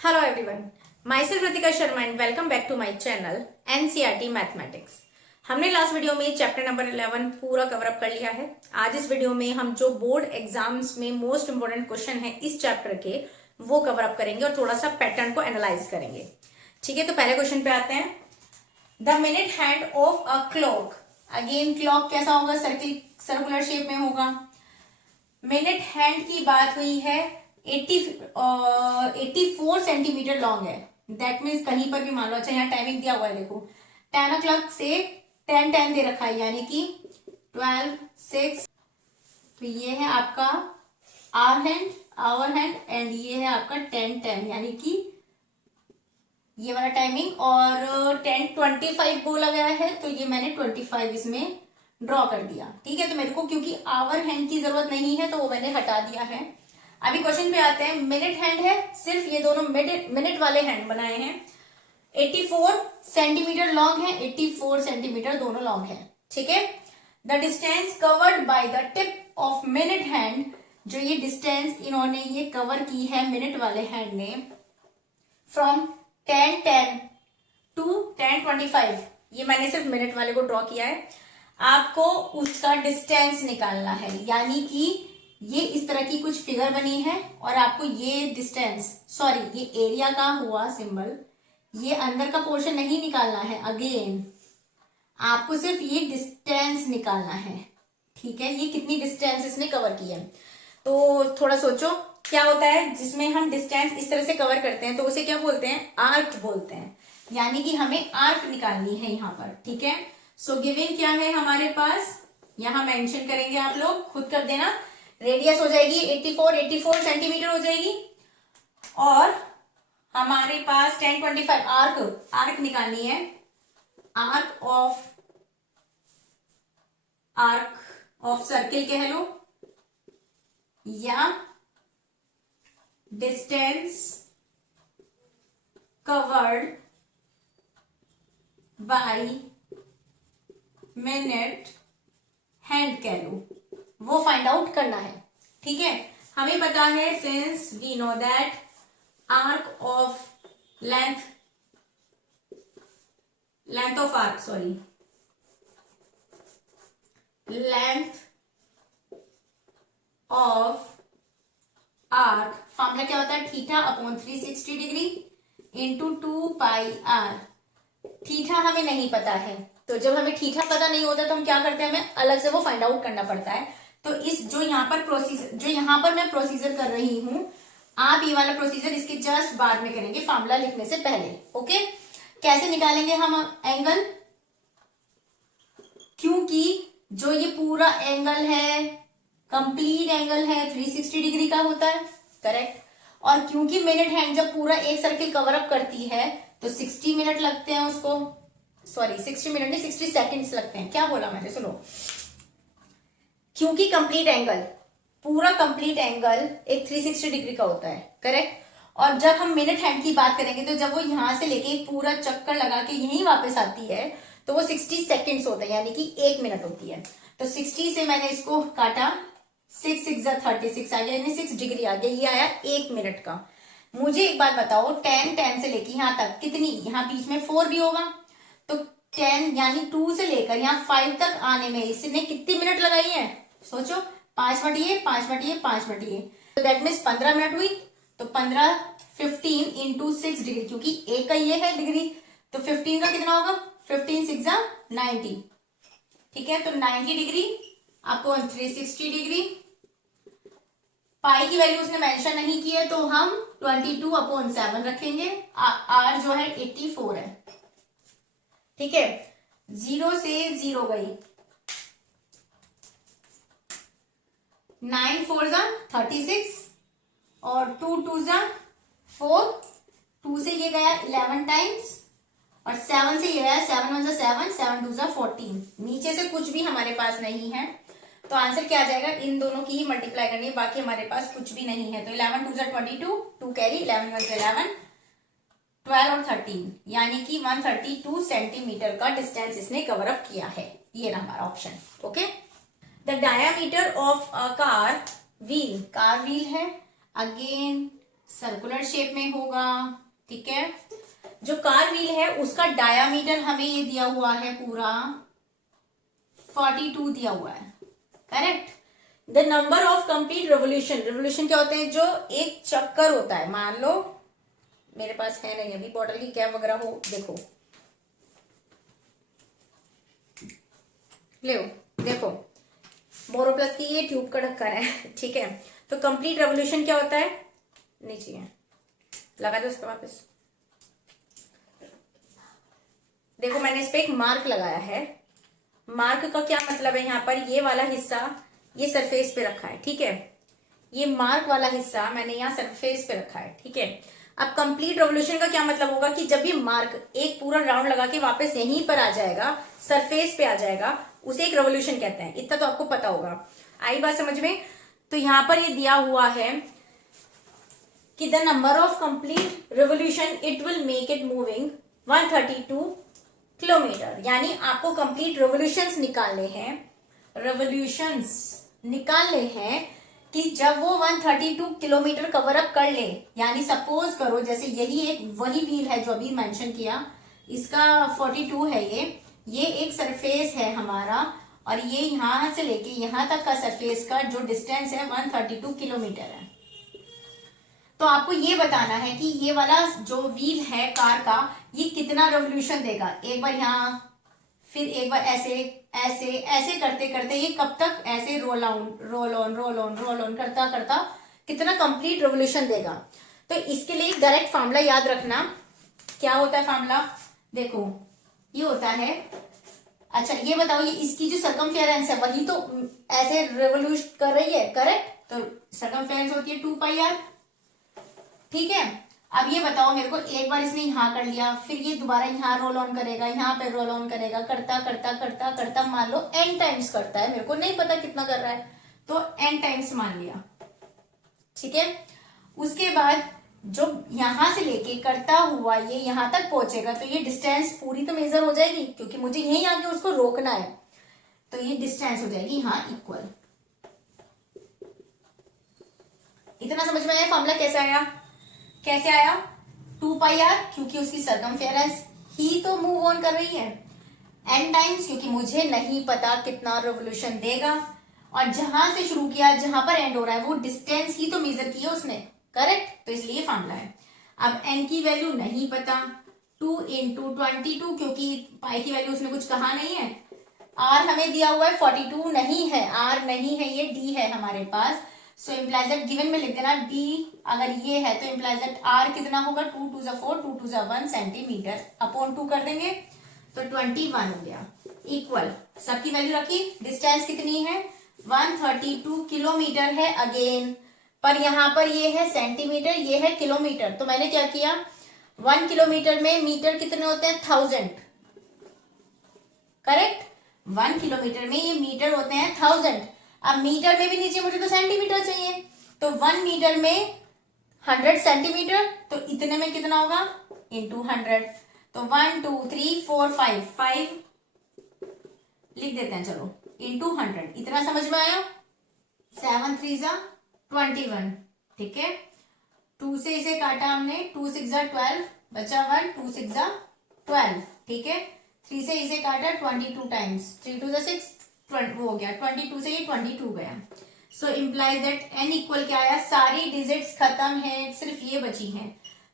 Hello everyone, myself Ritika Sharma and welcome back to my channel NCERT Mathematics। हमने last video में chapter number 11 पूरा cover up कर लिया है। आज इस वीडियो में हम जो बोर्ड एग्जाम्स में मोस्ट इंपोर्टेंट क्वेश्चन है इस चैप्टर के वो कवर अप करेंगे और थोड़ा सा पैटर्न को एनालाइज करेंगे। ठीक है, तो पहले क्वेश्चन पे आते हैं। The minute hand of a clock. Again clock कैसा होगा? सर्कुलर शेप में होगा। मिनट हैंड की बात हुई है 84 सेंटीमीटर लॉन्ग है। दैट मीन्स कहीं पर भी मान लो, अच्छा यहाँ टाइमिंग दिया हुआ है, देखो 10 o'clock से 10:10 दे रखा है, यानी कि 12:06। तो ये है आपका आवर हैंड एंड ये है आपका 10:10, यानी कि ये वाला टाइमिंग। और 10:25 बोला गया है तो ये मैंने 25 इसमें ड्रॉ कर दिया। ठीक है, तो मेरे को क्योंकि आवर हैंड की जरूरत नहीं है तो वो मैंने हटा दिया है। अभी क्वेश्चन पे आते हैं। मिनट हैंड है, सिर्फ ये दोनों मिनट वाले हैंड बनाए हैं। 84 सेंटीमीटर लॉन्ग है, 84 सेंटीमीटर दोनों लॉन्ग है। ठीक है, the distance covered by the tip of minute hand, जो ये डिस्टेंस इन्होंने ये कवर की है मिनट वाले हैंड ने, फ्रॉम 10:10 टू 10:25, ये मैंने सिर्फ मिनट वाले को ड्रॉ किया है। आपको उसका डिस्टेंस निकालना है, यानी कि ये इस तरह की कुछ फिगर बनी है और आपको ये डिस्टेंस, सॉरी ये एरिया का हुआ सिंबल, ये अंदर का पोर्शन नहीं निकालना है। अगेन आपको सिर्फ ये डिस्टेंस निकालना है। ठीक है, ये कितनी डिस्टेंस इसने कवर की है। तो थोड़ा सोचो क्या होता है जिसमें हम डिस्टेंस इस तरह से कवर करते हैं तो उसे क्या बोलते हैं? आर्क बोलते हैं, यानी कि हमें आर्क निकालनी है यहाँ पर। ठीक है, सो गिविंग क्या है हमारे पास, यहां मेंशन करेंगे, आप लोग खुद कर देना। रेडियस हो जाएगी 84 सेंटीमीटर हो जाएगी और हमारे पास 10:25 आर्क निकालनी है। आर्क ऑफ सर्किल कह लो या distance covered by minute hand कह लो, वो फाइंड आउट करना है। ठीक है, हमें पता है since we know that arc of length of arc, sorry length of arc formula क्या होता है? Theta upon 360 degree into 2πr। Theta हमें नहीं पता है, तो जब हमें थीटा पता नहीं होता तो हम क्या करते हैं, हमें अलग से वो फाइंड आउट करना पड़ता है। तो इस जो यहाँ पर मैं प्रोसीजर कर रही हूं, आप ये वाला प्रोसीजर इसके जस्ट बाद में करेंगे, फॉर्मूला लिखने से पहले। ओके, कैसे निकालेंगे हम एंगल? क्योंकि जो ये पूरा एंगल है कंप्लीट एंगल है 360 डिग्री का होता है, करेक्ट। और क्योंकि मिनट हैंड जब पूरा एक सर्किल कवर अप करती है तो 60 मिनट लगते हैं उसको, सॉरी 60 मिनट नहीं 60 सेकेंड्स लगते हैं। क्या बोला मैंने, सुनो। क्योंकि पूरा कंप्लीट एंगल एक 360 डिग्री का होता है, करेक्ट। और जब हम मिनट हैंड की बात करेंगे तो जब वो यहां से लेके पूरा चक्कर लगा के यहीं वापस आती है तो वो 60 सेकेंड्स होता है, यानी कि 1 मिनट होती है। तो 60 से मैंने इसको काटा, 6 6 36 आ गया, यानी 6 डिग्री आ गया, ये आया 1 मिनट का। मुझे एक बात बताओ, 10 से लेके यहां तक कितनी, यहाँ बीच में 4 भी होगा, तो 10 यानी 2 से लेकर यहाँ 5 तक आने में इसने कितनी मिनट लगाई है? सोचो, 5 बटिए 5 बटिए 5 बटिए, तो दैट मीन्स 15 मिनट हुई। तो 15 इंटू 6 डिग्री, क्योंकि एक का ये है डिग्री, तो 15 का कितना होगा? 15 6 90। ठीक है, तो 90 डिग्री आपको 360 डिग्री। पाई की वैल्यू उसने मेंशन नहीं की है तो हम 22/7 रखेंगे। आर जो है 84 है। ठीक है, 0 से 0 गई, 9 4 36 और 2 2 4, 2 से ये गया 11 टाइम्स और 7 से ये गया 7 1 7 7 2 14। नीचे से कुछ भी हमारे पास नहीं है तो आंसर क्या आ जाएगा? इन दोनों की ही मल्टीप्लाई करनी है, बाकी हमारे पास कुछ भी नहीं है। तो 11 2 22, 2 कैरी, 11 1 11, 12 और 13, यानी कि 132 सेंटीमीटर का डिस्टेंस इसने कवर अप किया है। ये रहा हमारा option. Okay, the diameter of a car wheel है, अगेन सर्कुलर शेप में होगा। ठीक है, जो कार व्हील है उसका डायामीटर हमें ये दिया हुआ है पूरा 42 दिया हुआ है। Correct. The number of complete revolution, revolution क्या होते हैं, जो एक चक्कर होता है। मान लो मेरे पास है नहीं अभी बॉटल की कैप वगैरह हो, देखो ले देखो बोरोप्लस की ये ट्यूब का ढक्कन है। ठीक है, तो कंप्लीट रेवोल्यूशन क्या होता है, नीचे है, लगा दो उस पर वापस। देखो मैंने इस पे एक मार्क लगाया है। मार्क का क्या मतलब है, यहाँ पर ये वाला हिस्सा ये सरफेस पे रखा है। ठीक है, ये मार्क वाला हिस्सा मैंने यहाँ सरफेस पे रखा है। ठीक है, अब कंप्लीट रेवोल्यूशन का क्या मतलब होगा कि जब ये मार्क एक पूरा राउंड लगा के वापस यहीं पर आ जाएगा, सरफेस पे आ जाएगा, उसे एक रेवोल्यूशन कहते हैं। इतना तो आपको पता होगा। आई बात समझ में। तो यहां पर ये दिया हुआ है कि the number of complete revolution it will make it moving 132 kilometre. यानी आपको कंप्लीट रेवोल्यूशंस निकालने हैं, रेवोल्यूशंस निकालने हैं कि जब वो 132 किलोमीटर कवर अप कर ले, यानी सपोज करो जैसे यही एक वही व्हील है जो अभी मेंशन किया, इसका 42 है, ये एक सरफेस है हमारा, और ये यहां से लेके यहां तक का सरफेस का जो डिस्टेंस है 132 किलोमीटर है। तो आपको ये बताना है कि ये वाला जो व्हील है कार का, ये कितना रेवोल्यूशन देगा। एक बार यहाँ, फिर एक बार ऐसे ऐसे ऐसे करते करते ये कब तक ऐसे roll on roll on roll on roll on करता करता कितना कंप्लीट रेवोल्यूशन देगा। तो इसके लिए डायरेक्ट फार्मूला याद रखना। क्या होता है फार्मूला, देखो ये होता है, अच्छा ये बताओ, ये इसकी जो सर्कमफेरेंस है वही तो ऐसे रेवोल्यूशन कर रही है। करेक्ट, तो सर्कमफेरेंस होती है 2πr। ठीक है, अब ये बताओ मेरे को, एक बार इसने यहाँ कर लिया, फिर ये दोबारा यहाँ रोल ऑन करेगा, यहाँ पे रोल ऑन करेगा, करता करता करता करता मान लो n टाइम्स करता है, मेरे को नहीं पता कितना कर रहा है, तो n टाइम्स मान लिया। ठीक है, उसके बाद जो यहां से लेके करता हुआ ये यहां तक पहुंचेगा, तो ये डिस्टेंस पूरी तो मेजर हो जाएगी, क्योंकि मुझे यहीं आके उसको रोकना है, तो ये डिस्टेंस हो जाएगी यहाँ इक्वल। इतना समझ में आया फॉर्मूला कैसे आया, कैसे आया 2πr, क्योंकि उसकी सर्कमफेरेंस ही तो मूव ऑन कर रही है, n टाइम्स क्योंकि मुझे नहीं पता कितना रेवोल्यूशन देगा, और जहां से शुरू किया जहां पर एंड हो रहा है वो डिस्टेंस ही तो मेजर किया उसने। करेक्ट, तो इसलिए फॉर्मूला है। अब n की वैल्यू नहीं पता, 2 × 22, क्योंकि पाई की वैल्यू उसने कुछ कहा नहीं है। r हमें दिया हुआ है 42 नहीं है, r नहीं है, ये d है हमारे पास। सो इम्प्लाइज दैट, गिवन में लिख देना d, अगर ये है तो इम्प्लाइज दैट r कितना होगा, 2 × 2 = 4, 2 × 2 = 1 सेंटीमीटर अपॉन 2 कर देंगे, तो 21 हो गया इक्वल। सबकी वैल्यू रखी, डिस्टेंस कितनी है 132 किलोमीटर है अगेन, पर यहां पर ये है सेंटीमीटर, ये है किलोमीटर, तो मैंने क्या किया, 1 किलोमीटर में मीटर कितने होते हैं 1000। करेक्ट, 1 किलोमीटर में ये मीटर होते हैं 1000। अब मीटर में भी नीचे मुझे तो सेंटीमीटर चाहिए, तो 1 मीटर में 100 सेंटीमीटर, तो इतने में कितना होगा इंटू 100, तो 1 2 3 4 5 लिख देते हैं, चलो इंटू 100। इतना समझ में आया, 7 3 = 21। ठीक है, 2 से इसे काटा हमने, 2 6 = 12 बचा 1, 2 6 = 12। ठीक है, 3 से इसे काटा 22 टाइम्स, 3 2 = 6, वो हो गया 22 से ये 22 गया। So implies that n equal क्या आया, सारी डिजिट्स खत्म है, सिर्फ ये बची हैं,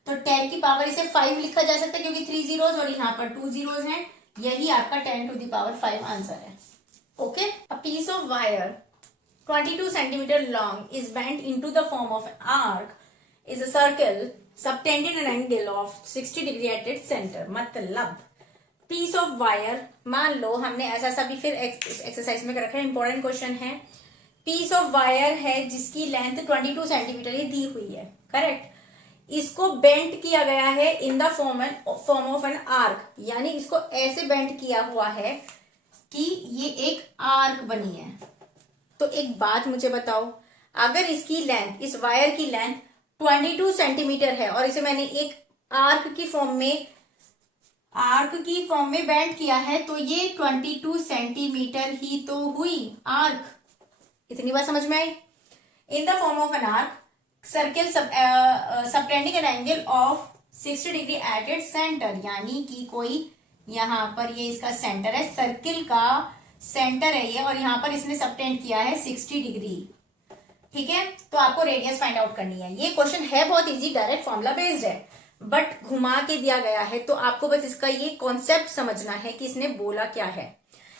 तो 10 की पावर इसे 5 लिखा जा सकता है, क्योंकि 3 zeros और यहाँ पर 2 zeros हैं, यही आपका 10⁵ आंसर है। Okay, a piece of wire 22 centimeter long is bent into the form of an arc is a circle subtended an angle of 60 degree at its center। मतलब पीस ऑफ वायर, मान लो हमने ऐसा सा भी फिर एक्सरसाइज में कर रखा है, इंपॉर्टेंट क्वेश्चन है। पीस ऑफ वायर है जिसकी लेंथ 22 सेंटीमीटर ही दी हुई है। करेक्ट, इसको बेंट किया गया है इन the form of an arc, यानी इसको ऐसे बेंट किया हुआ है कि ये एक आर्क बनी है। तो एक बात मुझे बताओ, अगर इसकी लेंथ, इस वायर की लेंथ 22 सेंटीमीटर है और इसे मैंने एक आर्क की फॉर्म में बेंट किया है, तो ये 22 सेंटीमीटर ही तो हुई आर्क। इतनी बात समझ में आई। In the form of an arc circle subtending an angle of 60 degree at its centre, यानी कि कोई यहाँ पर ये इसका सेंटर है, सर्किल का सेंटर है ये, और यहाँ पर इसने सबटेंड किया है 60 डिग्री। ठीक है, तो आपको रेडियस फाइंड आउट करनी है। ये क्वेश्चन है बहुत इजी, डायरेक्ट फॉर्मूला बेस्ड है, बट घुमा के दिया गया है, तो आपको बस इसका ये कॉन्सेप्ट समझना है कि इसने बोला क्या है।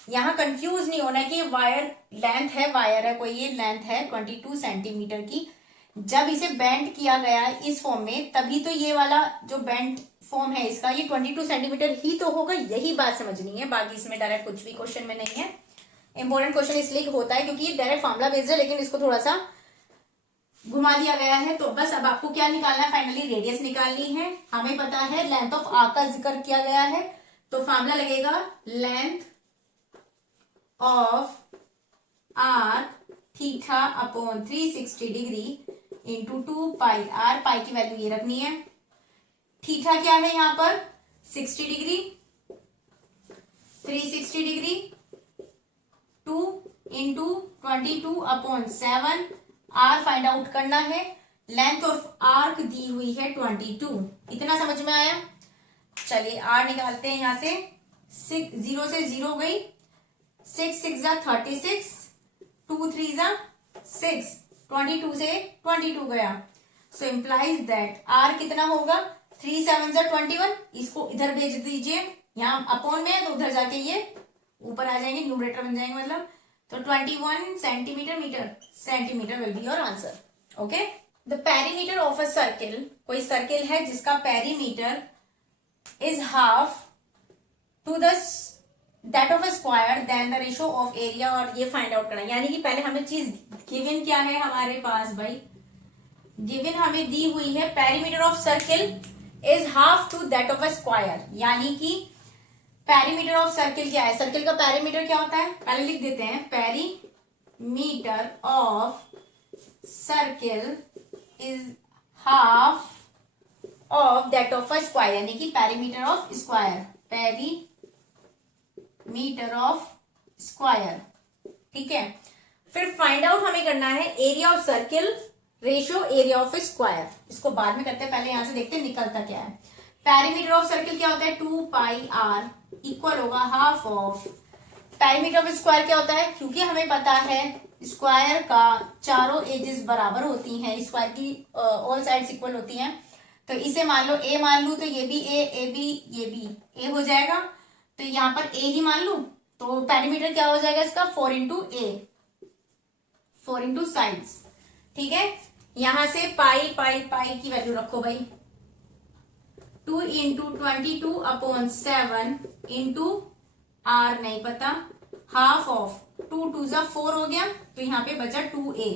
यहाँ कंफ्यूज नहीं होना कि वायर लेंथ है, वायर है कोई, ये लेंथ है 22 सेंटीमीटर की। जब इसे बेंड किया गया इस फॉर्म में, तभी तो ये वाला जो बेंड फॉर्म है इसका, ये 22 सेंटीमीटर ही तो होगा, यही बात समझनी है। बाकी इसमें डायरेक्ट कुछ भी क्वेश्चन में नहीं है। इंपॉर्टेंट क्वेश्चन इसलिए होता है क्योंकि ये डायरेक्ट फॉर्मूला बेस्ड है, लेकिन इसको थोड़ा सा घुमा दिया गया है। तो बस अब आपको क्या निकालना है, फाइनली रेडियस निकालनी है। हमें पता है लेंथ ऑफ आर्क का जिक्र किया गया है, तो फॉर्मूला लगेगा length of arc theta upon 360 degree into 2 pi r. Pi की वैल्यू ये रखनी है। थीटा क्या है यहाँ पर 60 degree, 360 degree 2 into 22 upon 7। R find out करना है। लेंथ ऑफ आर्क दी हुई है 22। इतना समझ में आया? चलिए आर निकालते हैं यहां से। 0 से 0 गई, 6 6 जा 36, 2 3 जा 6, 22 से 22 गया। सो इम्प्लाइज दैट आर कितना होगा, 3 7 जा 21। इसको इधर भेज दीजिए, यहाँ अपॉन में है तो उधर जाके ये ऊपर आ जाएंगे, न्यूमरेटर बन जाएंगे मतलब। तो 21 centimetre, metre centimetre will be your answer. Okay, the perimeter of a circle, कोई सर्किल है जिसका perimeter is half to that of a square then the ratio of area. और ये फाइंड आउट करना है, यानी कि पहले हमें चीज गिवन क्या है हमारे पास भाई, गिवन हमें दी हुई है perimeter of circle is half to that of a square. यानी कि पेरीमीटर ऑफ सर्किल क्या है, सर्किल का पेरीमीटर क्या होता है, पहले लिख देते हैं। Perimeter of circle is half of that of a square, यानी कि perimeter of square, perimeter of square. ठीक है, फिर फाइंड आउट हमें करना है area of circle ratio area of square. इसको बाद में करते हैं, पहले यहां से देखते हैं निकलता क्या है। पेरीमीटर ऑफ सर्किल क्या होता है, 2 पाई आर इक्वल होगा half of perimeter of square क्या होता है, क्योंकि हमें पता है स्क्वायर का चारों एजेस बराबर होती हैं, स्क्वायर की ऑल साइड्स इक्वल होती हैं। तो इसे मान लो ए मान लू, तो ये भी ए बी, ये भी ए हो जाएगा। तो यहाँ पर ए ही मान लू, तो पेरीमीटर क्या हो जाएगा इसका 4 इंटू ए, 4 इंटू साइड्स। ठीक है, यहां से पाई पाई पाई की वैल्यू रखो भाई, 2 इंटू 22 अपॉन 7 इंटू आर नहीं पता, हाफ ऑफ 2 2 जा 4 हो गया, तो यहाँ पे बचा 2a।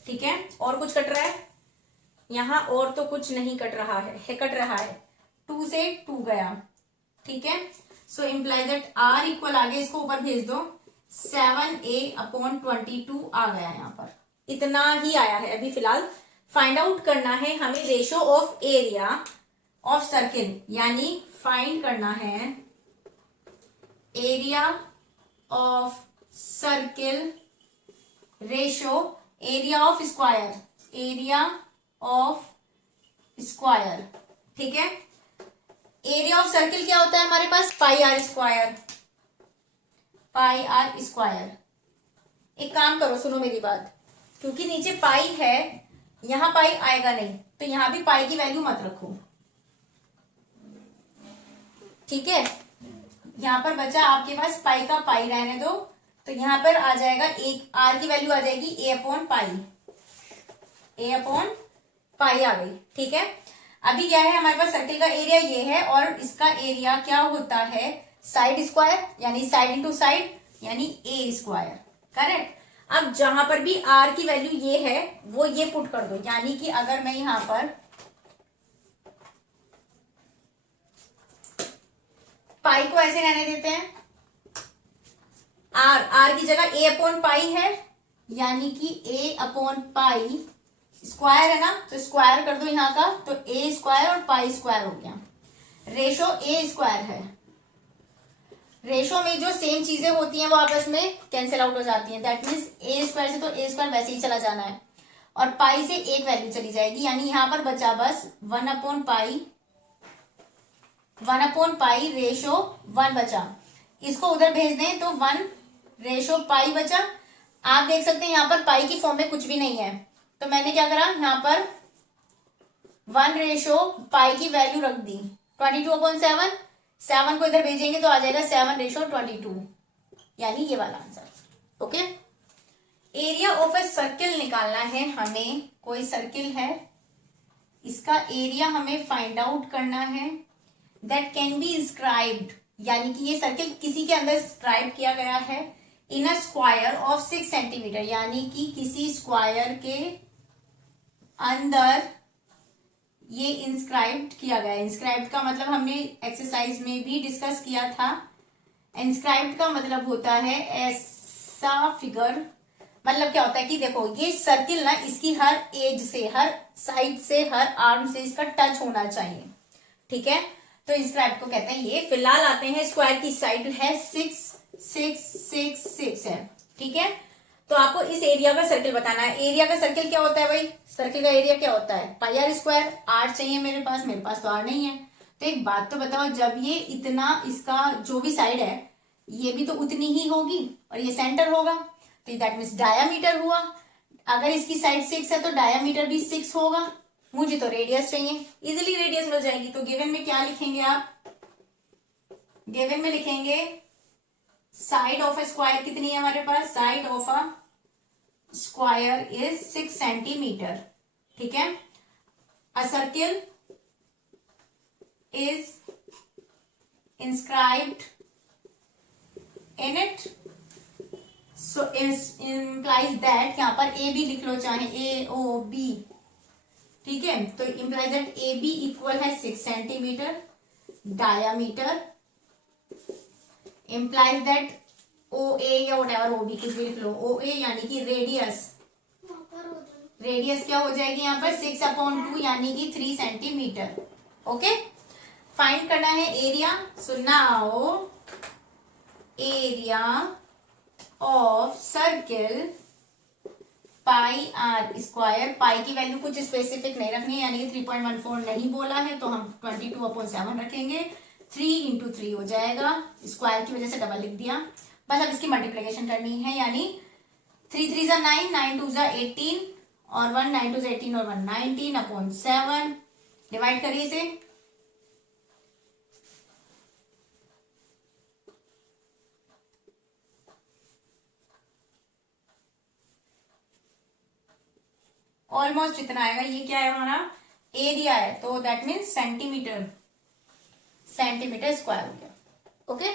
ठीक है, और कुछ कट रहा है यहाँ, और तो कुछ नहीं कट रहा है कट रहा है, 2 से 2 गया। ठीक है, सो इम्प्लाई दैट आर इक्वल आगे इसको ऊपर भेज दो, 7a अपॉन 22 आ गया यहाँ पर। इतना ही आया है अभी फिलहाल। फाइंड आउट करना है हमें ratio of area of circle, यानी फाइंड करना है area of circle ratio area of square, area of square. ठीक है, एरिया ऑफ सर्किल क्या होता है हमारे पास, pi r square, pi r square. एक काम करो, सुनो मेरी बात, क्योंकि नीचे पाई है, यहां पाई आएगा नहीं, तो यहां भी पाई की वैल्यू मत रखो। ठीक है, यहां पर बचा आपके पास पाई का पाई रहने दो, तो यहां पर आ जाएगा एक आर की वैल्यू आ जाएगी ए अपॉन पाई, ए अपॉन पाई आ गई। ठीक है, अभी क्या है हमारे पास सर्किल का एरिया ये है, और इसका एरिया क्या होता है साइड स्क्वायर, यानी साइड इंटू साइड, यानी ए स्क्वायर। करेक्ट। अब जहां पर भी आर की वैल्यू ये है वो ये पुट कर दो, यानी कि अगर मैं यहां पर पाई को ऐसे रहने देते हैं, आर की जगह ए अपॉन पाई है, यानी कि ए अपॉन पाई स्क्वायर है ना, तो स्क्वायर कर दो यहां का, तो ए स्क्वायर और पाई स्क्वायर हो गया। रेशो ए स्क्वायर है, रेशो में जो सेम चीजें होती हैं वो आपस में कैंसिल आउट हो जाती हैं, दैट मीन्स ए स्क्वायर से तो ए स्क्वायर वैसे ही चला जाना है, और पाई से एक वैल्यू चली जाएगी, यानी यहां पर बचा बस 1/पाई रेशो 1 बचा। इसको उधर भेज दें तो 1/पाई बचा। आप देख सकते हैं यहाँ पर पाई की फॉर्म में कुछ भी नहीं है, तो मैंने क्या करा, यहाँ पर 1/पाई की वैल्यू रख दी 22/7। 7 को इधर भेजेंगे तो आ जाएगा 7/22, यानी ये वाला answer. Okay, area of a circle निकालना है हमें। कोई सर्किल है, इसका एरिया हमें फाइंड आउट करना है। दैट कैन बी इंस्क्राइब्ड, यानी कि ये सर्किल किसी के अंदर इंस्क्राइब किया गया है इन अ स्क्वायर ऑफ 6 सेंटीमीटर, यानी कि किसी स्क्वायर के अंदर ये इंस्क्राइब्ड किया गया है। इंस्क्राइब्ड का मतलब हमने एक्सरसाइज में भी डिस्कस किया था। इंस्क्राइब्ड का मतलब होता है ऐसा फिगर, मतलब क्या होता है कि देखो ये सर्किल ना, इसकी हर एज से, हर साइड से, हर आर्म से इसका टच होना चाहिए, ठीक है। तो इंस्क्राइब को कहते हैं ये। फिलहाल आते हैं, स्क्वायर की साइड है 6 6 6 6 है, ठीक है। तो आपको इस एरिया का सर्किल बताना है। एरिया का सर्किल क्या होता है भाई, सर्किल का एरिया क्या होता है, पाई आर स्क्वायर। आर चाहिए मेरे पास तो आर नहीं है। तो एक बात तो बताओ, जब ये इतना, इसका जो भी साइड है ये भी तो उतनी ही होगी और ये सेंटर होगा, तो दैट मीन्स डायामीटर हुआ। अगर इसकी साइड 6 है तो डायामीटर भी 6 होगा। मुझे तो रेडियस चाहिए, इजिली रेडियस मिल जाएगी। तो गिवन में क्या लिखेंगे आप, गिवन में लिखेंगे साइड ऑफ ए स्क्वायर कितनी है हमारे पास, side of a square is 6 centimetre, ठीक है। A circle is inscribed in it, so implies that, यहाँ पर ए बी लिख लो, चाहे ए ओ बी, ठीक है। तो implies that A B equal है 6 centimetre diameter, implies that O A या whatever ओ बी कुछ भी लिख लो, ओ ए यानी कि रेडियस, रेडियस क्या हो जाएगी यहाँ पर 6/2 यानी कि 3 सेंटीमीटर। ओके, फाइंड करना है area. So now area of circle pi r square, pi की वैल्यू कुछ स्पेसिफिक नहीं रखनी है, यानी कि 3.14 नहीं बोला है तो हम 22/7 रखेंगे। 3 × 3 हो जाएगा, स्क्वायर की वजह से डबल लिख दिया। बस अब इसकी मल्टीप्लिकेशन करनी है, यानी 3 3 9, 9 2 18 और 1 9 2 18 और 1 19/7। डिवाइड करिए इसे, ऑलमोस्ट इतना आएगा। ये क्या है हमारा एरिया है, तो दैट मीन्स सेंटीमीटर स्क्वायर हो गया। Okay,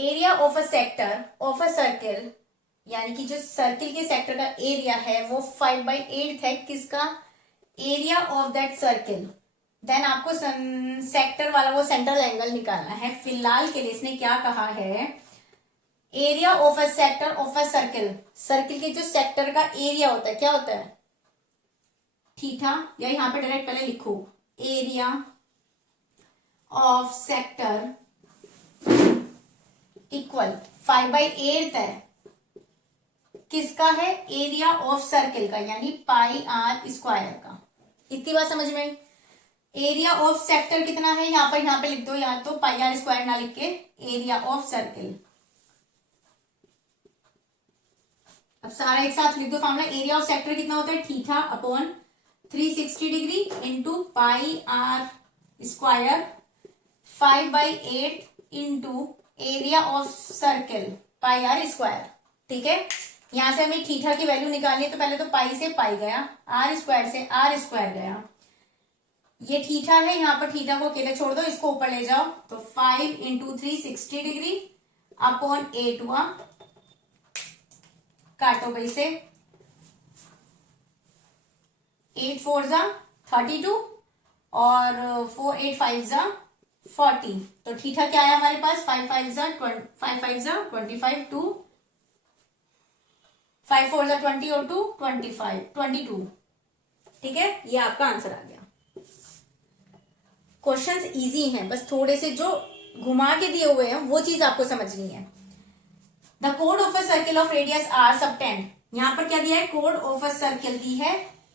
area of a sector of a circle, यानी कि जो सर्किल के सेक्टर का एरिया है वो 5/8 है किसका, area of that circle. Then आपको सेक्टर वाला वो सेंट्रल एंगल निकालना है। फिलहाल के लिए इसने क्या कहा है, area of a sector of a circle, circle के जो सेक्टर का एरिया होता है क्या होता है, थीटा, या यहां पे डायरेक्ट पहले लिखो एरिया ऑफ सेक्टर इक्वल 5/8 है किसका है, एरिया ऑफ सर्किल का, यानी पाई आर स्क्वायर का। इतनी बात समझ में आई। एरिया ऑफ सेक्टर कितना है, यहाँ पे लिख दो, या तो पाई आर स्क्वायर ना लिख के एरिया ऑफ सर्किल। अब सारा एक साथ लिख दो फॉर्मूला। एरिया ऑफ सेक्टर कितना होता है, θ/360 into pi r square 5/8 into area of circle pi r square, ठीक है। यहां से हमें थीटा की वैल्यू निकालनी है, तो पहले तो पाई से पाई गया, आर स्क्वायर से आर स्क्वायर गया। ये थीटा है, यहाँ पर थीटा को अकेले छोड़ दो, इसको ऊपर ले जाओ, तो 5 × 360/8 हुआ। काटो भाई से, 8 4 32 और 4 8 5 40। तो थीटा क्या आया हमारे पास, 5 5 25 2 5 4 20 और 2 25 22, ठीक है। ये आपका आंसर आ गया। क्वेश्चंस इजी हैं, बस थोड़े से जो घुमा के दिए हुए हैं वो चीज आपको समझनी है। The code of a circle of radius r/10, यहाँ पर क्या दिया है, कोड ऑफ अ सर्कल दी है,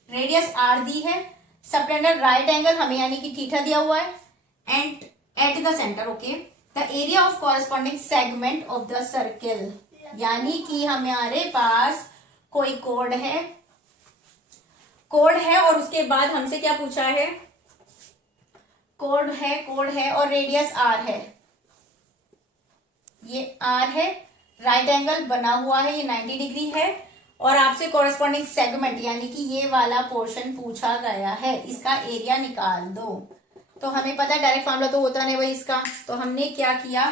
रेडियस आर दी है, सबटेंडर राइट एंगल हमें यानी कि थीटा दिया हुआ है, and at the centre okay the area of corresponding segment of the circle, यानी कि हमारे पास कोई कोड है और उसके बाद हमसे क्या पूछा है, कोड है और रेडियस आर है, ये आर है, राइट एंगल बना हुआ है, ये 90 डिग्री है, और आपसे कॉरेस्पॉन्डिंग सेगमेंट यानी कि ये वाला पोर्शन पूछा गया है, इसका एरिया निकाल दो। तो हमें पता है डायरेक्ट फॉर्मूला तो होता नहीं भाई इसका, तो हमने क्या किया,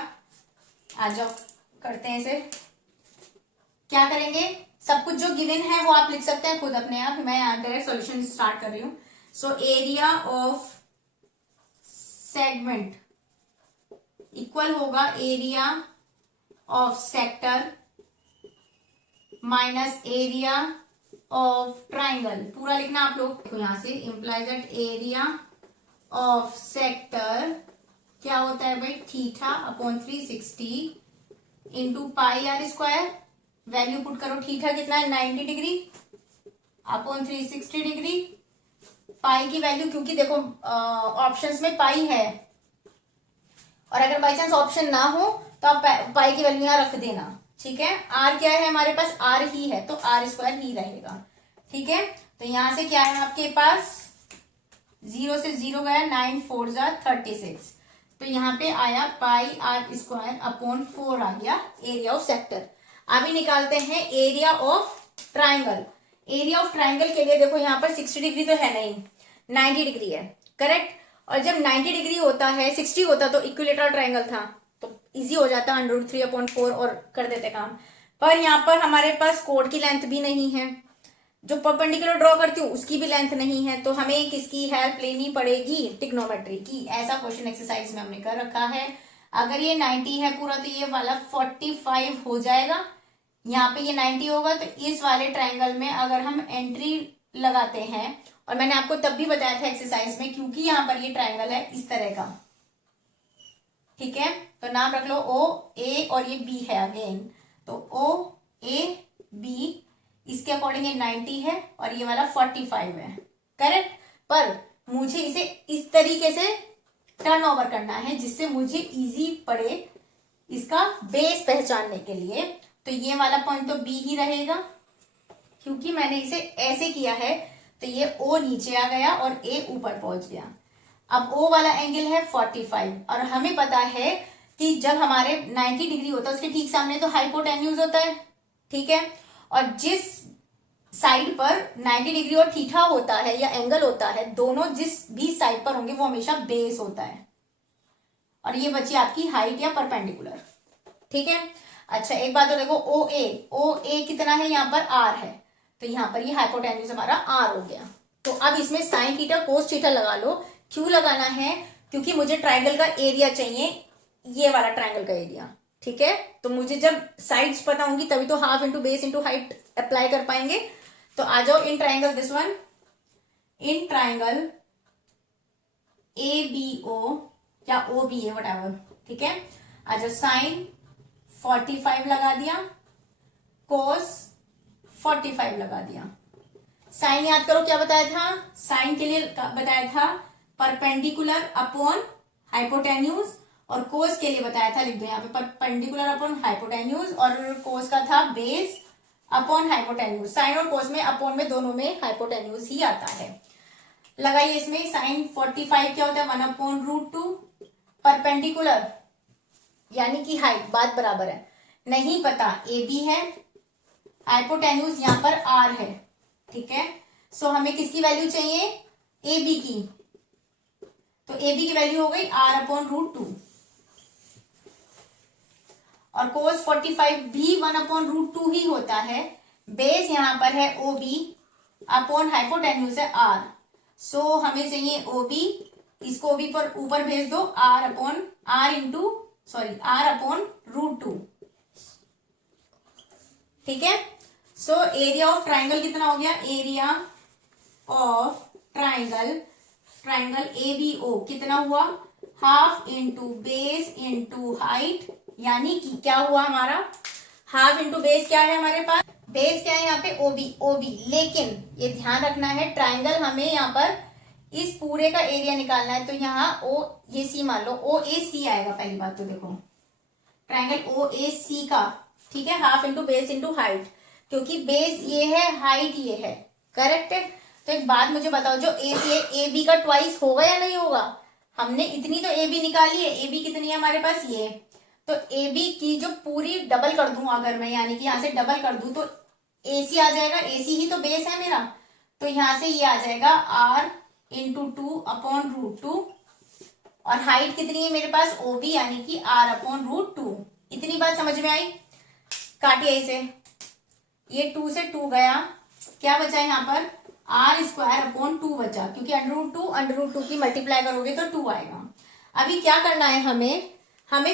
आ जाओ करते हैं इसे, क्या करेंगे, सब कुछ जो गिवन है वो आप लिख सकते हैं खुद अपने आप, मैं डायरेक्ट सॉल्यूशन स्टार्ट कर रही हूं। So area of segment equal होगा area of sector minus area of triangle, पूरा लिखना आप लोग, तो यहां से implies that area of sector क्या होता है भाई, theta upon 360 into pi r square, value put करो, थीटा कितना है 90 डिग्री अपॉन 360 डिग्री, पाई की वैल्यू क्योंकि देखो ऑप्शंस में पाई है, और अगर बाई चांस ऑप्शन ना हो तो आप पाई की वैल्यू यहां रख देना, ठीक है। आर क्या है हमारे पास, आर ही है तो आर स्क्वायर ही रहेगा, ठीक है। तो यहां से क्या है आपके पास, 0 से 0 गया, 9 4 जा 36, तो यहाँ पे आया पाई आर स्क्वायर अपॉन 4 आ गया एरिया ऑफ सेक्टर। अभी निकालते हैं area of triangle. Area of triangle के लिए देखो यहाँ पर 60 डिग्री तो है नहीं, 90 डिग्री है, करेक्ट। और जब 90 डिग्री होता है, 60 होता तो इक्विलेटरल ट्राइंगल था तो इजी हो जाता, √3/4 और कर देते काम। पर यहाँ पर हमारे पास कोड की लेंथ भी नहीं है, जो परपेंडिकुलर ड्रॉ करती हूँ उसकी भी लेंथ नहीं है, तो हमें किसकी हेल्प लेनी पड़ेगी, ट्रिग्नोमेट्री की। ऐसा क्वेश्चन एक्सरसाइज में हमने कर रखा है। अगर ये 90 है पूरा तो ये वाला 45 हो जाएगा, यहाँ पे ये 90 होगा, तो इस वाले ट्राइंगल में अगर हम एंट्री लगाते हैं, और मैंने आपको तब भी बताया था एक्सरसाइज में, क्योंकि यहाँ पर ये ट्राइंगल है इस तरह का, ठीक है, तो नाम रख लो ओ ए और ये बी है अगेन, तो ओ ए बी, इसके अकॉर्डिंग ये 90 है और ये वाला 45 है, करेक्ट। पर मुझे इसे इस तरीके से टर्न ओवर करना है जिससे मुझे इजी पड़े इसका बेस पहचानने के लिए, तो ये वाला पॉइंट तो बी ही रहेगा, क्योंकि मैंने इसे ऐसे किया है तो ये ओ नीचे आ गया और ए ऊपर पहुंच गया। अब ओ वाला एंगल है 45 और हमें पता है कि जब हमारे 90 डिग्री होता है उसके ठीक सामने तो हाइपोटेन्यूज होता है, ठीक है। और जिस साइड पर 90 डिग्री और थीटा होता है या एंगल होता है, दोनों जिस भी साइड पर होंगे वो हमेशा बेस होता है, और ये बची आपकी हाइट या परपेंडिकुलर, ठीक है। अच्छा एक बात तो देखो, ओ ए कितना है, यहाँ पर आर है, तो यहाँ पर ये हाइपोटेन्यूज हमारा आर हो गया। तो अब इसमें साइन थीटा कोस थीटा लगा लो। क्यों लगाना है, क्योंकि मुझे ट्राइंगल का एरिया चाहिए, ये वाला ट्राइंगल का एरिया, ठीक है। तो मुझे जब साइड्स पता होंगी तभी तो half into base into height apply कर पाएंगे। तो आ जाओ in triangle this one, in triangle A B O या ओ बी ए वटएवर, ठीक है। आ जाओ साइन 45 लगा दिया, कोस 45 लगा दिया। साइन याद करो क्या बताया था, साइन के लिए बताया था परपेंडिकुलर अपॉन हाइपोटेन्यूज, और कोस के लिए बताया था, लिख दो यहाँ पे परपेंडिकुलर अपॉन हाइपोटेन्यूज, और कोस का था बेस अपॉन हाइपोटेन्यूज। साइन और कोस में अपॉन में दोनों में हाइपोटेन्यूज ही आता है। लगाइए इसमें, साइन 45 क्या होता है 1/√2, परपेंडिकुलर यानी कि हाइट, बात बराबर है, नहीं पता ए बी है, हाइपोटेन्यूज यहाँ पर आर है, ठीक है। सो हमें किसकी वैल्यू चाहिए, ए बी की, तो ए बी की वैल्यू हो गई r/√2, और कोस 45 भी 1/√2 ही होता है। बेस यहाँ पर है ओ बी अपॉन हाइपोटेन्यूज है आर, सो हमें चाहिए ओ बी, इसको ओ बी पर ऊपर भेज दो, r/√2, ठीक है। सो एरिया ऑफ ट्राइंगल कितना हो गया, area of triangle A B O कितना हुआ, half into base into height, यानी कि क्या हुआ हमारा, हाफ इंटू बेस क्या है हमारे पास बेस क्या है यहाँ पे, ओबी, ओबी। लेकिन ये ध्यान रखना है, ट्राइंगल हमें यहाँ पर इस पूरे का एरिया निकालना है, तो यहाँ ओ, ये सी मान लो, ओ ए सी आएगा। पहली बात तो देखो ट्राइंगल ओ ए सी का, ठीक है, half into base into height, क्योंकि बेस ये है, हाइट ये है, करेक्ट है। तो एक बात मुझे बताओ, जो ए सी है, ए बी का ट्वाइस होगा या नहीं होगा? हमने इतनी तो ए बी निकाली है, ए बी कितनी है हमारे पास, ये। तो ए बी की जो पूरी डबल कर दूं अगर मैं, यानी कि यहां से डबल कर दूं, तो ए सी आ जाएगा, ए सी ही तो बेस है मेरा, तो यहां से ये आ जाएगा आर इंटू 2/√2, और हाइट कितनी है मेरे पास, ओ बी, यानी कि r/√2। इतनी बात समझ में आई? काटिए इसे, ये 2 से 2 गया, क्या बचा यहाँ पर, r²/2 बचा, क्योंकि √2 की मल्टीप्लाई करोगे तो 2 आएगा। अभी क्या करना है हमें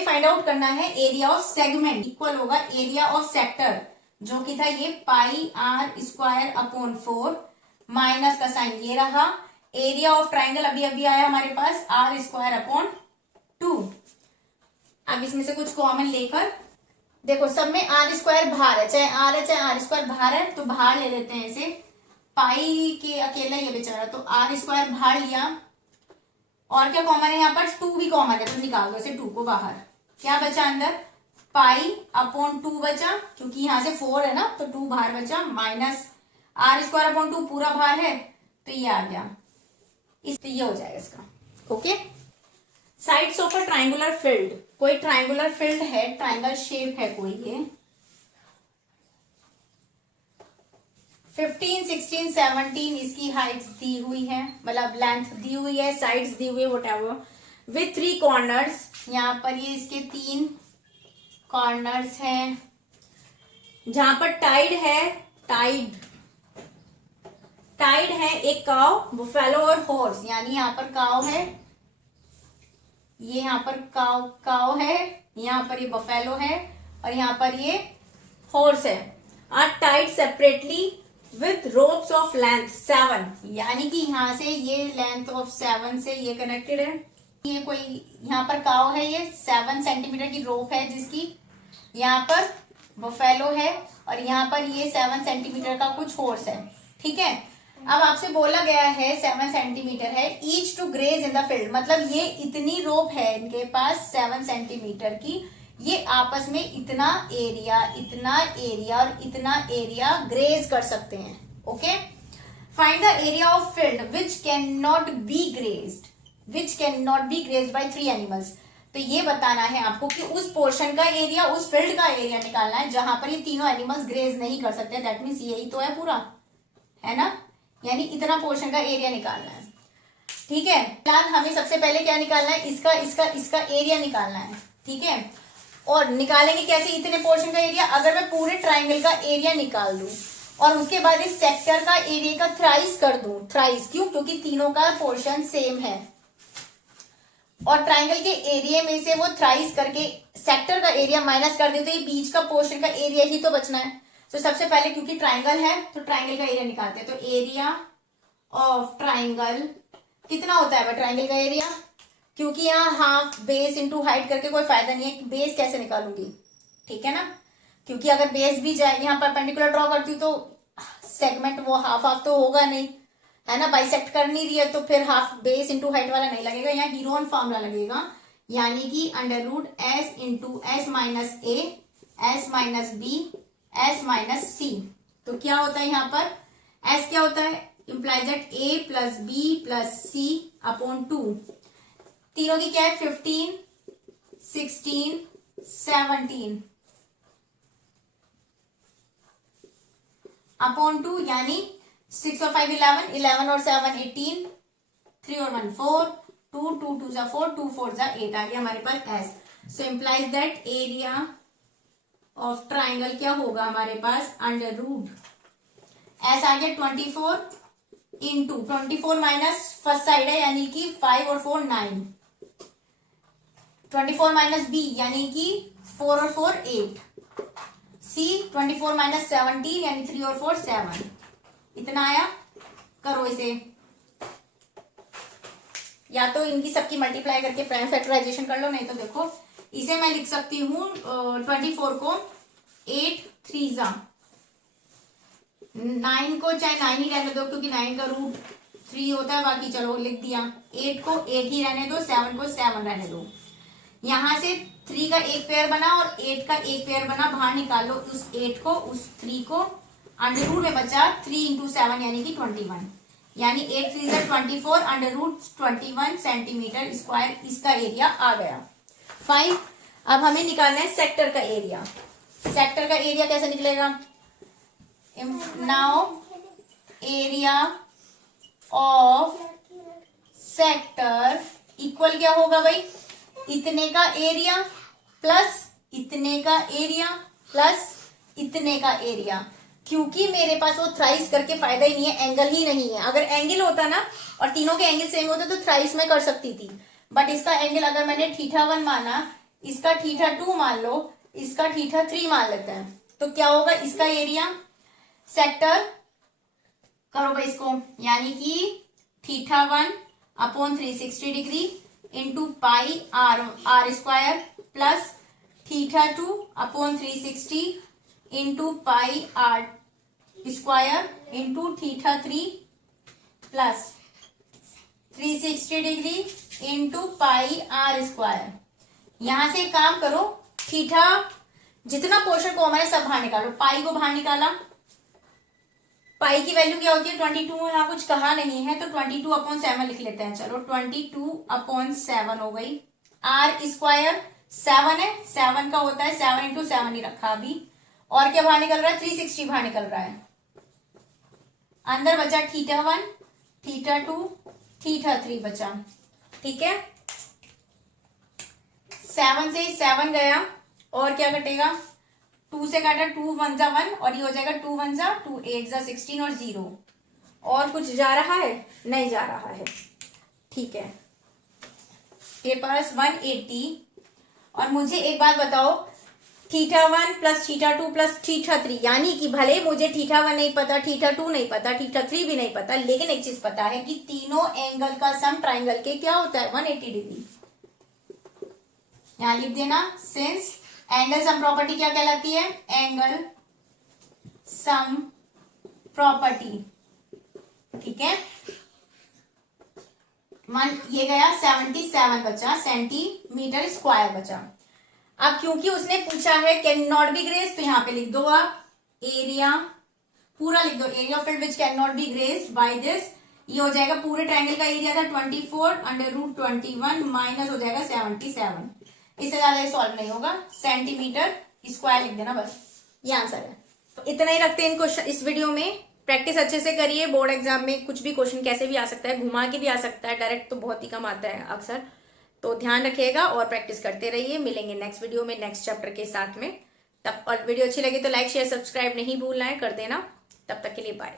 फाइंड आउट करना है एरिया ऑफ सेगमेंट, इक्वल होगा एरिया ऑफ सेक्टर, जो कि था ये πr²/4, माइनस का साइन ये रहा। एरिया ऑफ ट्राइंगल अभी अभी आया हमारे पास r²/2। अब इसमें से कुछ कॉमन लेकर देखो, सब में r² बाहर है, चाहे r है चाहे r² बाहर है, तो बाहर ले लेते हैं इसे। पाई के अकेला ये बेचारा, तो r² बाहर लिया, और क्या कॉमन है यहाँ पर, 2 भी कॉमन है, तो निकाल दो इसे 2 को बाहर। क्या बचा अंदर, π/2 बचा, क्योंकि यहां से 4 है ना, तो 2 बाहर बचा, माइनस r²/2 पूरा बाहर है, तो ये आ गया, इस ये हो जाएगा इसका। Okay, sides of a triangular field, कोई ट्राइंगुलर फील्ड है, ट्राइंगल शेप है कोई, ये 15, 16, 17 इसकी हाइट दी हुई है, मतलब लेंथ दी हुई है, साइड्स दी हुई है, व्हाटएवर, विथ 3 कॉर्नर्स। यहाँ पर ये इसके 3 कॉर्नर्स हैं, जहां पर टाइड है, टाइड है एक काव, बुफेलो और हॉर्स, यानी यहाँ पर काव है, ये यहाँ पर काव है, यहाँ पर ये बफेलो है, और यहाँ पर ये हॉर्स है। Are tied separately with ropes of length 7, यानी कि यहां से ये लेंथ ऑफ 7 से ये कनेक्टेड है। ये कोई यहाँ पर काव है, ये 7 सेंटीमीटर की रोप है जिसकी, यहाँ पर बफेलो है, और यहाँ पर ये 7 सेंटीमीटर का कुछ हॉर्स है, ठीक है। अब आपसे बोला गया है 7 सेंटीमीटर है, each to graze in the field, मतलब ये इतनी रोप है इनके पास 7 सेंटीमीटर की, ये आपस में इतना एरिया और इतना एरिया ग्रेज कर सकते हैं। Okay, find the area of field which can not be grazed by 3 animals. तो ये बताना है आपको कि उस पोर्शन का एरिया, उस फील्ड का एरिया निकालना है जहां पर ये तीनों एनिमल्स ग्रेज नहीं कर सकते। दैट मीन्स यही तो है पूरा, है ना, यानी इतना पोर्शन का एरिया निकालना है, ठीक है। फिलहाल हमें सबसे पहले क्या निकालना है, इसका एरिया निकालना है, ठीक है। और निकालेंगे कैसे इतने पोर्शन का एरिया, अगर मैं पूरे ट्राइंगल का एरिया निकाल दूं और उसके बाद इस सेक्टर का एरिया का थ्राइस कर दूं, थ्राइस क्यों, क्योंकि तीनों का पोर्शन सेम है, और ट्राइंगल के एरिया में से वो थ्राइस करके सेक्टर का एरिया माइनस कर दे, तो ये बीच का पोर्शन का एरिया ही तो बचना है। तो सबसे पहले क्योंकि ट्राइंगल है तो ट्राइंगल का एरिया निकालते हैं। तो एरिया ऑफ ट्राइंगल कितना होता है ट्राइंगल का एरिया, क्योंकि यहाँ हाफ बेस इंटू हाइट करके कोई फायदा नहीं है, बेस कैसे निकालूंगी, ठीक है ना, क्योंकि अगर बेस भी जाए यहाँ परपेंडिकुलर ड्रॉ करती हूँ तो सेगमेंट वो हाफ तो होगा नहीं, है ना, बाइसेक्ट कर नहीं रही है, तो फिर हाफ बेस इंटू हाइट वाला नहीं लगेगा, यहाँ हीरोन फॉर्मूला लगेगा, यानी कि √s into s minus a s minus b s minus c। तो क्या होता है यहाँ पर s क्या होता है, implies that a plus b plus c upon 2, तीनों की क्या है 15, 16, 17 अपॉन 2, यानी 6 और 5 11, 11 और 7 18, 3 और 1 4, 2 2 2 जा 4, 2 4 जा 8 आ गया हमारे पास s। So implies that area of triangle क्या होगा हमारे पास, s आ गया 24 इंटू 24 माइनस फर्स्ट साइड है यानी कि 5 और 4 9, 24 माइनस b यानी कि 4 और 4 8, c 24 माइनस 17 यानी 3 और 4 7, इतना आया। करो इसे, या तो इनकी सबकी मल्टीप्लाई करके प्राइम फैक्टराइजेशन कर लो, नहीं तो देखो इसे मैं लिख सकती हूँ 24 को 8 3 जा 9 को चाहे 9 ही रहने दो क्योंकि 9 का रूट 3 होता है, बाकी चलो लिख दिया। 8 को 8 ही रहने दो, 7 को 7 रहने दो। यहां से 3 का एक पेयर बना और 8 का एक पेयर बना, बाहर निकालो उस 8 को, उस 3 को, अंडर रूट में बचा 3 इंटू 7 यानी कि 21, यानी 8 3 जा 24 अंडर रूट 21 सेंटीमीटर स्क्वायर इसका एरिया आ गया। फाइन। अब हमें निकालना है सेक्टर का एरिया। सेक्टर का एरिया कैसे निकलेगा? Now area of sector equal क्या होगा भाई? इतने का एरिया प्लस इतने का एरिया प्लस इतने का एरिया। क्योंकि मेरे पास वो थ्राइस करके फायदा ही नहीं है, एंगल ही नहीं है। अगर एंगल होता ना और तीनों के एंगल सेम होते तो थ्राइस में कर सकती थी, बट इसका एंगल अगर मैंने θ1 माना, इसका θ2 मान लो, इसका θ3 मान लेते हैं, तो क्या होगा इसका एरिया सेक्टर? करो भाई इसको, यानी कि θ1 upon 360 degree into pi r square plus θ2 upon 360 into pi r square into θ3 plus 360 degree into pi r square. यहां से एक काम करो, थीटा जितना पोर्शन कॉमन है सब बाहर निकालो। पाई को बाहर निकाला, पाई की वैल्यू क्या होती है 22, यहाँ कुछ कहा नहीं है तो 22 अपॉन 7 लिख लेते हैं। चलो 22 अपॉन 7 हो गई। आर स्क्वायर 7 है, 7 का होता है 7 इंटू 7 ही रखा अभी। और क्या बाहर निकल रहा है? 360 बाहर निकल रहा है। अंदर बचा θ1 θ2 θ3 बचा। ठीक है, 7 से 7 गया और क्या कटेगा? 2 से काटा, 2 1 जा 1 और ये हो जाएगा 2 1 जा 2 8 जा 16 और 0। और कुछ जा रहा है? नहीं जा रहा है। ठीक है, ये पास 180। और मुझे एक बात बताओ, θ1 प्लस θ2 प्लस θ3, यानी कि भले मुझे θ1 नहीं पता, θ2 नहीं पता, θ3 भी नहीं पता, लेकिन एक चीज पता है कि तीनों एंगल का सम ट्राइंगल के क्या होता है? 180 डिग्री। यहां लिख देना, सिंस एंगल सम प्रॉपर्टी क्या कहलाती है? Angle sum property. ठीक है, ये गया 77 बचा, सेंटीमीटर स्क्वायर बचा। अब क्योंकि उसने पूछा है कैन नॉट बी ग्रेस्ड, तो यहां पे लिख दो आप एरिया, पूरा लिख दो, area of field which can not be grazed by this. ये हो जाएगा, पूरे ट्रायंगल का एरिया था 24 अंडर रूट 21 माइनस हो जाएगा 77। इससे ज्यादा सॉल्व नहीं होगा, सेंटीमीटर स्क्वायर लिख देना बस, ये आंसर है। तो इतना ही रखते हैं इन क्वेश्चन इस वीडियो में। प्रैक्टिस अच्छे से करिए, बोर्ड एग्जाम में कुछ भी क्वेश्चन कैसे भी आ सकता है, घुमा के भी आ सकता है, डायरेक्ट तो बहुत ही कम आता है अक्सर। तो ध्यान रखिएगा और प्रैक्टिस करते रहिए। मिलेंगे नेक्स्ट वीडियो में नेक्स्ट चैप्टर के साथ में। तब और वीडियो अच्छी लगे तो लाइक शेयर सब्सक्राइब नहीं भूलना है, कर देना। तब तक के लिए बाय।